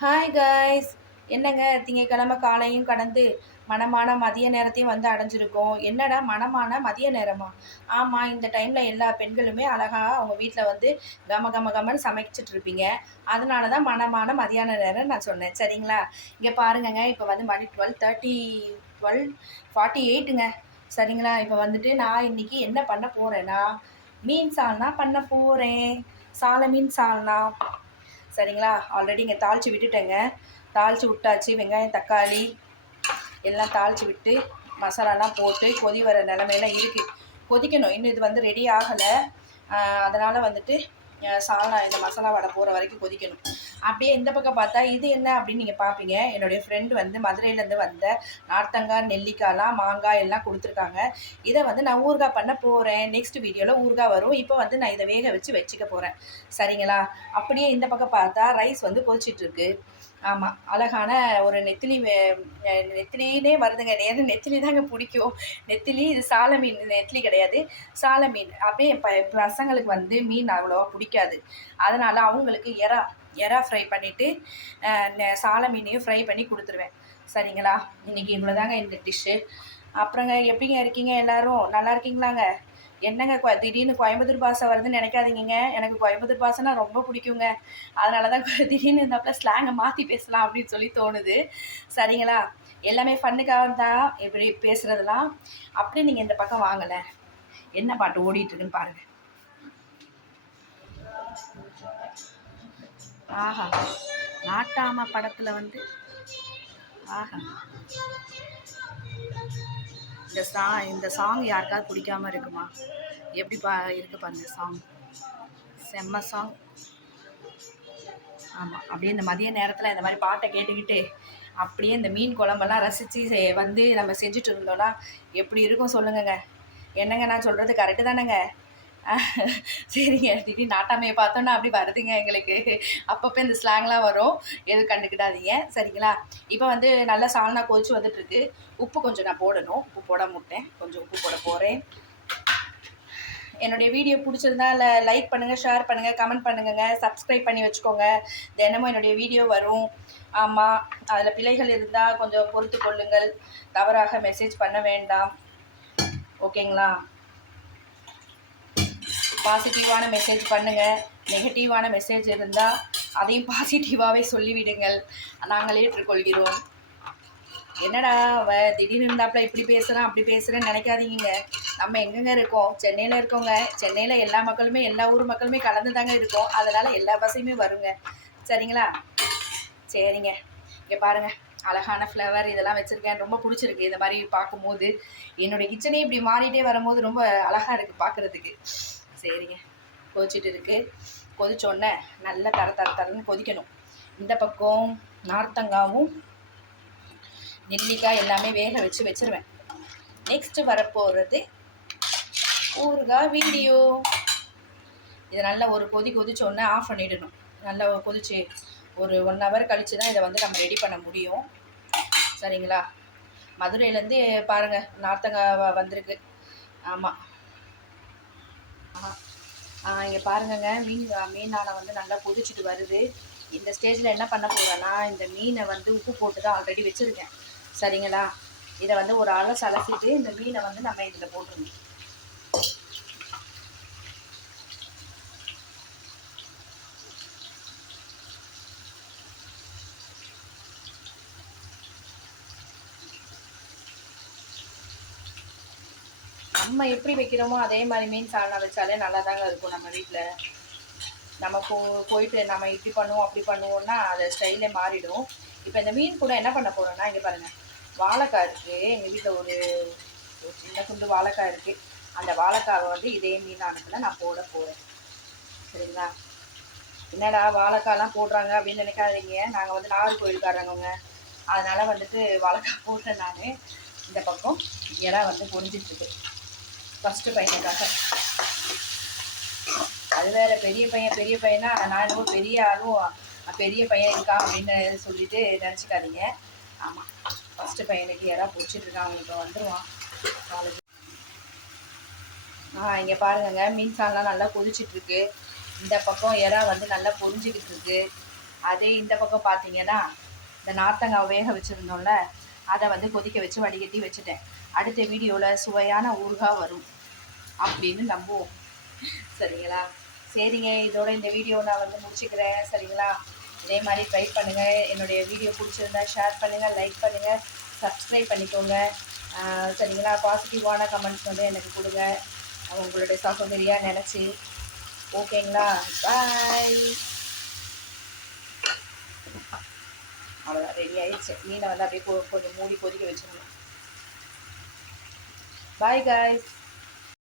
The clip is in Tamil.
Hi guys. என்னங்க திங்கட்கிழமை காலையும் கடந்து மணமான மதிய நேரத்தையும் வந்து அடைஞ்சிருக்கோம். என்னடா மணமான மதிய நேரமா? ஆமாம், இந்த டைமில் எல்லா பெண்களுமே அழகாக அவங்க வீட்டில் வந்து கம கம கமன்னு சமைச்சிட்டு இருப்பீங்க. அதனால தான் மணமான மதியான நேரம் நான் சொன்னேன். சரிங்களா? இங்கே பாருங்கங்க, இப்போ வந்து மணி 12:48ங்க. சரிங்களா? இப்போ வந்துட்டு நான் இன்னைக்கு என்ன பண்ண போகிறேன்னா, மீன் சால்னா பண்ண போகிறேன். சால மீன் சால்னா. சரிங்களா? ஆல்ரெடி இங்கே தாளித்து விட்டுட்டேங்க. தாளித்து விட்டாச்சு. வெங்காயம் தக்காளி எல்லாம் தாளித்து விட்டு மசாலாலாம் போட்டு கொதி வர நிலமையெல்லாம் இருக்குது. கொதிக்கணும். இன்னும் இது வந்து ரெடி ஆகலை. அதனால் வந்துட்டு சால்னா இந்த மசாலா வடை போகிற வரைக்கும் கொதிக்கணும். அப்படியே இந்த பக்கம் பார்த்தா இது என்ன அப்படின்னு நீங்கள் பார்ப்பீங்க. என்னுடைய ஃப்ரெண்டு வந்து மதுரையிலேருந்து வந்த நார்த்தங்காய், நெல்லிக்காய்லாம், மாங்காய் எல்லாம் கொடுத்துருக்காங்க. இதை வந்து நான் ஊறுகாய் பண்ண போகிறேன். நெக்ஸ்ட் வீடியோவில் ஊறுகாய் வரும். இப்போ வந்து நான் இதை வேக வச்சு வச்சுக்க போகிறேன். சரிங்களா? அப்படியே இந்த பக்கம் பார்த்தா ரைஸ் வந்து கொதிச்சிட்ருக்கு. ஆமாம், அழகான ஒரு நெத்திலினே வருதுங்க. நேரம் நெத்திலி தாங்க பிடிக்கும். நெத்திலி. இது சால மீன். நெத்திலி கிடையாது, சால மீன். அப்படியே பசங்களுக்கு வந்து மீன் அவ்வளோவா பிடிக்காது. அதனால் அவங்களுக்கு எறா ஃப்ரை பண்ணிவிட்டு சால மீனையும் ஃப்ரை பண்ணி கொடுத்துருவேன். சரிங்களா? இன்றைக்கி இவ்வளோதாங்க இந்த டிஷ்ஷு. அப்புறங்க எப்படிங்க இருக்கீங்க எல்லோரும்? நல்லா இருக்கீங்களாங்க? என்னங்க திடீர்னு கோயம்புத்தூர் பாஷை வருதுன்னு நினைக்காதீங்க. எனக்கு கோயம்புத்தூர் பாஷைனா ரொம்ப பிடிக்குங்க. அதனால தான் திடீர்னு இருந்தாப்புல ஸ்லாங்கை மாற்றி பேசலாம் அப்படின்னு சொல்லி தோணுது. சரிங்களா? எல்லாமே ஃபன்னுக்காக தான் இப்படி பேசுகிறதுலாம். அப்படி நீங்கள் இந்த பக்கம் வாங்கலை. என்ன பாட்டு ஓடிட்டுருக்குன்னு பாருங்கள். ஆஹா, நாட்டாம படத்தில் வந்து ஆஹா, இந்த சாங் யாருக்காவது பிடிக்காம இருக்குமா? எப்படி இருக்குப்பா இந்த சாங்? செம்ம சாங். ஆமாம், அப்படியே இந்த மதிய நேரத்தில் இந்த மாதிரி பாட்டை கேட்டுக்கிட்டு அப்படியே இந்த மீன் குழம்பெல்லாம் ரசித்து வந்து நம்ம செஞ்சுட்டு இருந்தோன்னா எப்படி இருக்கும் சொல்லுங்கங்க. என்னங்க நான் சொல்கிறது கரெக்டு தானேங்க? சரிங்க. திடீர்னு நாட்டாமையை பார்த்தோன்னா அப்படி வருதுங்க எங்களுக்கு. அப்பப்போ இந்த ஸ்லாங்லாம் வரும். எதுவும் கண்டுக்கிடாதீங்க. சரிங்களா? இப்போ வந்து நல்லா சால்னா கொதிச்சு வந்துட்டுருக்கு. உப்பு கொஞ்சம் நான் போடணும். உப்பு போட முட்டேன். கொஞ்சம் உப்பு போட போகிறேன். என்னுடைய வீடியோ பிடிச்சிருந்தா லைக் பண்ணுங்கள், ஷேர் பண்ணுங்கள், கமெண்ட் பண்ணுங்க, சப்ஸ்கிரைப் பண்ணி வச்சுக்கோங்க. தினமும் என்னுடைய வீடியோ வரும். ஆமாம், அதில் பிழைகள் இருந்தால் கொஞ்சம் பொறுத்து கொள்ளுங்கள். தவறாக மெசேஜ் பண்ண வேண்டாம். ஓகேங்களா? பாசிட்டிவான மெசேஜ் பண்ணுங்கள். நெகட்டிவான மெசேஜ் இருந்தால் அதையும் பாசிட்டிவாகவே சொல்லிவிடுங்கள். நாங்கள் ஏற்றுக்கொள்கிறோம். என்னடா திடீர்னு இருந்தாப்புல இப்படி பேசுகிறேன் அப்படி பேசுகிறேன்னு நினைக்காதீங்க. நம்ம எங்கெங்க இருக்கோம்? சென்னையில் இருக்கோங்க. சென்னையில் எல்லா மக்களுமே, எல்லா ஊர் மக்களுமே கலந்து தாங்க இருக்கோம். அதனால் எல்லா பஸ்ஸையுமே வருங்க. சரிங்களா? சரிங்க. இங்கே பாருங்கள், அழகான ஃப்ளவர் இதெல்லாம் வச்சுருக்கேன். ரொம்ப பிடிச்சிருக்கு இந்த மாதிரி பார்க்கும்போது. என்னுடைய கிச்சனே இப்படி மாறிட்டே வரும்போது ரொம்ப அழகாக இருக்குது பார்க்குறதுக்கு. சரிங்க. கொதிச்சுட்டு இருக்குது. கொதிச்சோடனே நல்லா தரன்னு கொதிக்கணும். இந்த பக்கம் நார்த்தங்காவும் நெல்லிக்காய் எல்லாமே வேக வச்சு வச்சுருவேன். நெக்ஸ்ட்டு வரப்போகிறது ஊறுகாய் வீடியோ. இதை நல்லா ஒரு கொதிச்சோடனே ஆஃப் பண்ணிடணும். நல்லா கொதிச்சு ஒரு 1 hour கழித்து தான் இதை வந்து நம்ம ரெடி பண்ண முடியும். சரிங்களா? மதுரையிலேருந்து பாருங்கள் நார்த்தங்காய் வந்திருக்கு. ஆமாம். இங்கே பாருங்கங்க, மீனான வந்து நல்லா கொதிச்சுட்டு வருது. இந்த ஸ்டேஜில் என்ன பண்ண போகிறேன்னா, இந்த மீனை வந்து உப்பு போட்டு தான் ஆல்ரெடி வச்சுருக்கேன். சரிங்களா? இதை வந்து ஒரு அலசிட்டு இந்த மீனை வந்து நம்ம இதில் போட்டுருணும். நம்ம எப்படி வைக்கிறோமோ அதே மாதிரி மீன் சால்னா வச்சாலே நல்லா தாங்க இருக்கும் நம்ம வீட்டில். நம்ம போயிட்டு நம்ம இப்படி பண்ணுவோம் அப்படி பண்ணுவோம்னா அது ஸ்டைலே மாறிடும். இப்போ இந்த மீன் கூட என்ன பண்ண போகிறோன்னா, இங்கே பாருங்கள், வாழைக்காய் இருக்குது. எங்கள் வீட்டில் ஒரு சின்ன துண்டு வாழைக்காய் இருக்குது. அந்த வாழைக்காவை வந்து இதே மீனானத்தில் நான் போட போகிறேன். சரிங்களா? என்னடா வாழைக்காய்லாம் போடுறாங்க அப்படின்னு நினைக்காதீங்க. நாங்கள் வந்து நாகர்கோவிலுக்காரங்க. அதனால் வந்துட்டு வாழைக்காய் போடுறேன் நான். இந்த பக்கம் இறா வந்து பொரிஞ்சிட்ருக்கு ஃபஸ்ட்டு பையனுக்காக. அது வேறு பெரிய பையனா நான் என்னவோ பெரிய ஆளும் பெரிய பையன் இருக்கா அப்படின்னு சொல்லிட்டு நினச்சிக்காதீங்க. ஆமாம், ஃபஸ்ட்டு பையனுக்கு யாராவது பிடிச்சிட்ருக்காங்க. இப்போ வந்துடுவான் காலேஜ். இங்கே பாருங்கங்க, மீன் சால்லாம் நல்லா கொதிச்சிட்ருக்கு. இந்த பக்கம் இறா வந்து நல்லா பொரிஞ்சிக்கிட்டு இருக்கு. அதே இந்த பக்கம் பார்த்தீங்கன்னா இந்த நார்த்தங்காய் வேக வச்சுருந்தோம்ல, அதை வந்து கொதிக்க வச்சு வடிகட்டி வச்சுட்டேன். அடுத்த வீடியோவில் சுவையான ஊறுகாய் வரும் அப்படின்னு நம்புவோம். சரிங்களா? சரிங்க, இதோட இந்த வீடியோ நான் வந்து முடிச்சுக்கிறேன். சரிங்களா? இதே மாதிரி ட்ரை பண்ணுங்கள். என்னுடைய வீடியோ பிடிச்சிருந்தா ஷேர் பண்ணுங்கள், லைக் பண்ணுங்கள், சப்ஸ்கிரைப் பண்ணிக்கோங்க. சரிங்களா? பாசிட்டிவான கமெண்ட்ஸ் வந்து எனக்கு கொடுங்க, உங்களுடைய சகோதரியாக நினச்சி. ஓகேங்களா? பாய். அவ்வளோதான், ரெடி ஆயிடுச்சு. மீனை வந்து அப்படியே கொஞ்சம் மூடி கொதிக்க வச்சுருங்க. Bye guys.